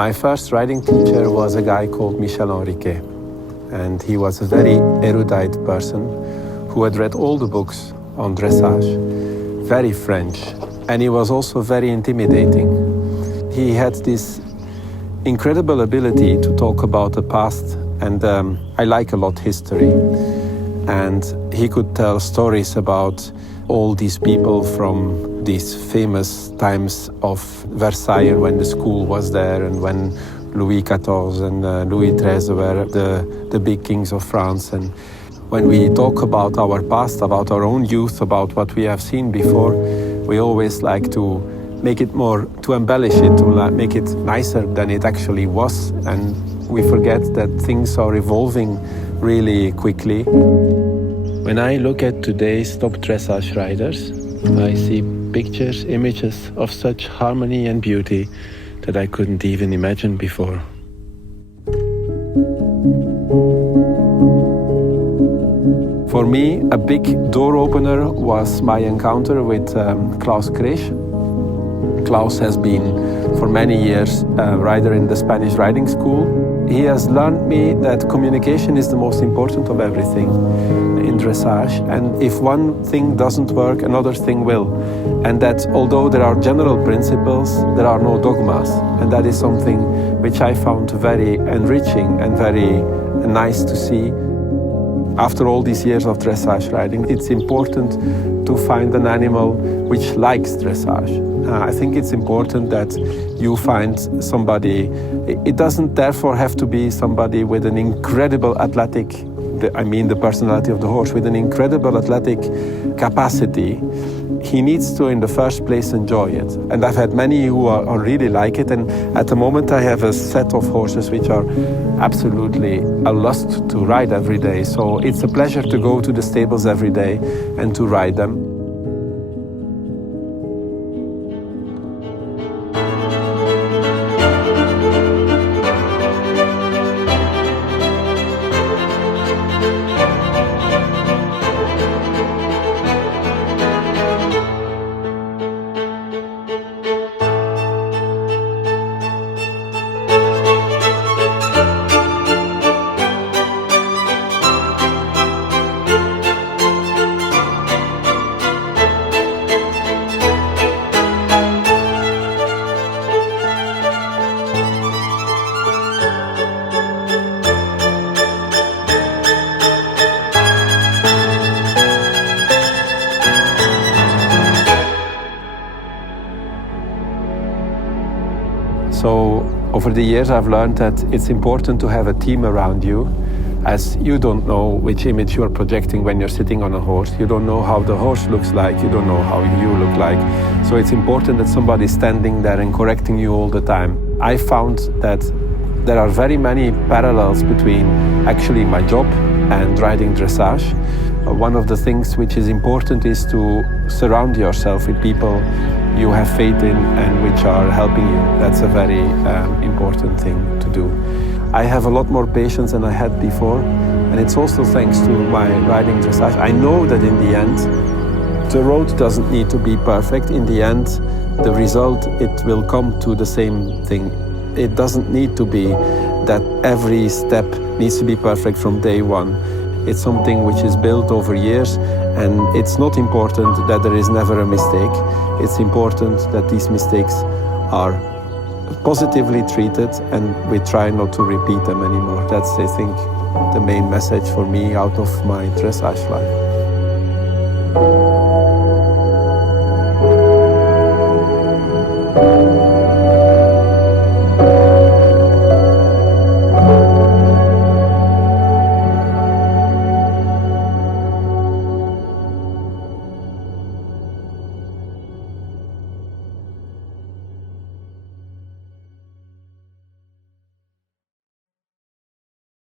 My first riding teacher was a guy called Michel Henriquet, and he was a very erudite person who had read all the books on dressage, very French, and he was also very intimidating. He had this incredible ability to talk about the past, and I like a lot history. And he could tell stories about all these people from these famous times of Versailles when the school was there and when Louis XIV and Louis XIII were the big kings of France. And when we talk about our past, about our own youth, about what we have seen before, we always like to make it more, to embellish it, to make it nicer than it actually was. And we forget that things are evolving really quickly. When I look at today's top dressage riders, I see pictures, images of such harmony and beauty that I couldn't even imagine before. For me, a big door opener was my encounter with Klaus Kresch. Klaus has been for many years a rider in the Spanish riding school. He has learned me that communication is the most important of everything in dressage, and if one thing doesn't work, another thing will. And that although there are general principles, there are no dogmas, and that is something which I found very enriching and very nice to see. After all these years of dressage riding, it's important to find an animal which likes dressage. I think it's important that you find somebody. It doesn't therefore have to be somebody with an incredible athletic, the personality of the horse, with an incredible athletic capacity. He needs to, in the first place, enjoy it. And I've had many who are really like it. And at the moment, I have a set of horses which are absolutely a lust to ride every day. So it's a pleasure to go to the stables every day and to ride them. So over the years I've learned that it's important to have a team around you, as you don't know which image you're projecting when you're sitting on a horse. You don't know how the horse looks like, you don't know how you look like. So it's important that somebody's standing there and correcting you all the time. I found that there are very many parallels between actually my job and riding dressage. One of the things which is important is to surround yourself with people you have faith in and which are helping you. That's a very important thing to do. I have a lot more patience than I had before, and it's also thanks to my riding dressage. I know that in the end, the road doesn't need to be perfect. In the end, the result, it will come to the same thing. It doesn't need to be that every step needs to be perfect from day one. It's something which is built over years, and it's not important that there is never a mistake. It's important that these mistakes are positively treated and we try not to repeat them anymore. That's, I think, the main message for me out of my dressage life.